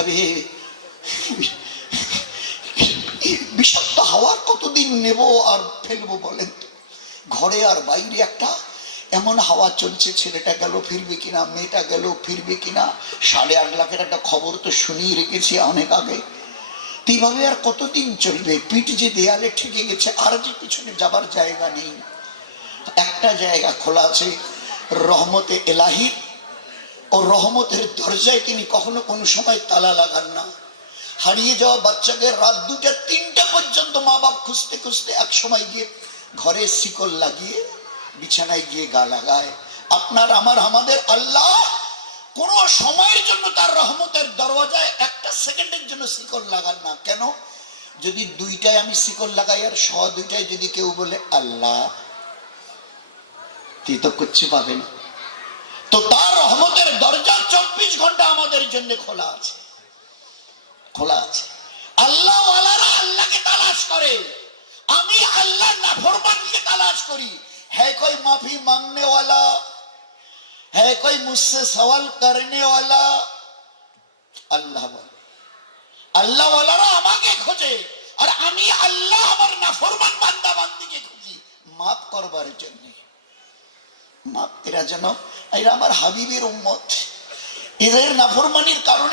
এইভাবে বিষাক্ত হাওয়া কতদিন নেব আর ফেলবো বলেন? ঘরে আর বাইরে একটা এমন হাওয়া চলছে, ছেলেটা গেল ফিরবে কিনা, মেয়েটা গেল ফিরবে কিনা। 8.5 লাখের একটা খবর তো শুনিয়ে রেখেছি অনেক আগে। এইভাবে আর কতদিন চলবে? পিঠ যে দেয়ালে ঠেকে গেছে, আর যে পিছনে যাবার জায়গা নেই। একটা জায়গা খোলা আছে, রহমতে এলাহি। ও রহমতের দরজায় তিনি কখনো কোনো সময় তালা লাগান না। হারিয়ে যাওয়া বাচ্চাকে রাত 2টা 3টা পর্যন্ত মা বাপ খুঁজতে খুঁজতে এক সময় গিয়ে ঘরে শিকল লাগিয়ে বিছানায় গিয়ে গা লাগায়। আপনার আমার আমাদের আল্লাহ কোন সময়ের জন্য তার রহমতের দরওয়াজায় একটা সেকেন্ডের জন্য শিকল লাগান না। কেন? যদি 2টায় আমি শিকল লাগাই আর 2:15 যদি কেউ বলে আল্লাহ, তুই তো কিচ্ছু পাবে না। তো তার রহমতের দরজা 24 ঘন্টা আমাদের জন্য খোলা আছে, খোলা আছে। আল্লাহ ওয়ালারা আল্লাহকে তালাশ করে, আমি আল্লাহ নাফরমানকে তালাশ করি। है कोई माफी मांगने वाला, है कोई मुझसे सवाल करने वाला? আল্লাহ বলে, আল্লাহ ওয়ালারা আমাকে খোঁজে, আর আমি আল্লাহ আমার নাফরমান বান্দা বান্দিকে খুঁজি মাফ করবার জন্য। মাফ এরা যেন, এরা আমার হাবিবের উম্মত, এদের নাফরমানির কারণে